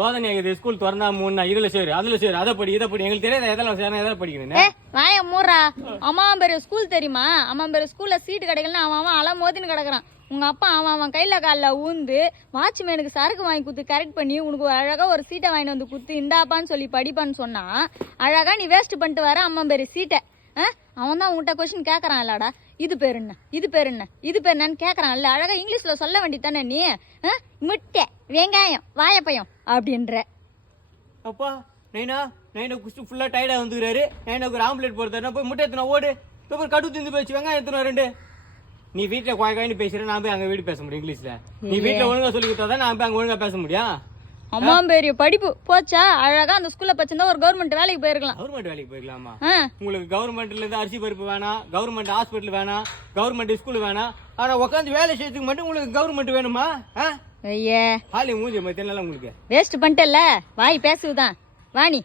ரோதனை ஆகுது ஸ்கூல் திறந்தா மூணு இதுல சேரு அதுல சேரு அதை படி இதை படி எங்களுக்கு தெரியாத எதெல்லாம் படிக்கணும். வாய மூறா. அம்மா பேரு ஸ்கூல் தெரியுமா? அம்மா பேரு ஸ்கூல்ல சீட்டு கிடைக்கலன்னு அவன் அலம் மோதின்னு கிடக்குறான். உங்க அப்பா அவன் கையில காலில் ஊந்து வாட்ச்மேனுக்கு சரக்கு வாங்கி குத்து கரெக்ட் பண்ணி உனக்கு அழகா ஒரு சீட்டை வாங்கிட்டு வந்து குத்து இந்தாப்பான்னு சொல்லி படிப்பான்னு சொன்னா அழகா நீ வேஸ்ட் பண்ணிட்டு வர அம்மா பேரு சீட்டை. அவன் தான் உங்கள்கிட்ட கொஸ்டின் கேட்கறான் இல்லடா, இது பேர் என்ன இது பேர் என்ன இது பேர் என்னன்னு கேட்கறான் இல்ல, அழகா இங்கிலீஷ்ல சொல்ல வேண்டியதானே நீ. முட்டை வெங்காயம் வாழைப்பழம் அப்படின்ற. அப்பா நைனா குஸ்ட் ஃபுல்லா டயர்டா வந்துக்கிறாரு. நைனாக்கு ஒரு ஆம்லேட் போடுறா போய் முட்டை எத்தனை ஓடு போய் கடு திந்து போயிடுச்சு வெங்காயம் எத்தனை ரெண்டு. நீ வீட்டுல குவாய்க்காயின்னு பேசுற நான் போய் அங்க வீடு பேச முடியும் இங்கிலீஷ்ல. நீ வீட்டுல ஒழுங்கா சொல்லி கொடுத்தா நான் போய் அங்க ஒழுங்கா பேச முடியும். அம்மா பெரிய படிப்பு போச்சா அழகா அந்த ஸ்கூல்ல படிச்சிருந்தா ஒரு கவர்மெண்ட் வேலைக்கு போயிருக்கலாம். கவர்மெண்ட் வேலைக்கு போயிருக்கலாமா? உங்களுக்கு கவர்மெண்ட்ல இருந்து அரிசி பருப்பு வேணாம், கவர்மெண்ட் ஹாஸ்பிட்டல் வேணாம், கவர்மெண்ட் ஸ்கூல் வேணாம், ஆனா உட்காந்து வேலை செய்யறதுக்கு மட்டும் உங்களுக்கு கவர்மெண்ட் வேணுமா? ஐயே ஹாலி மூஞ்சி மத்திய உங்களுக்கு வேஸ்ட் பண்ணிட்டல வாய் பேசுதான் வாணி.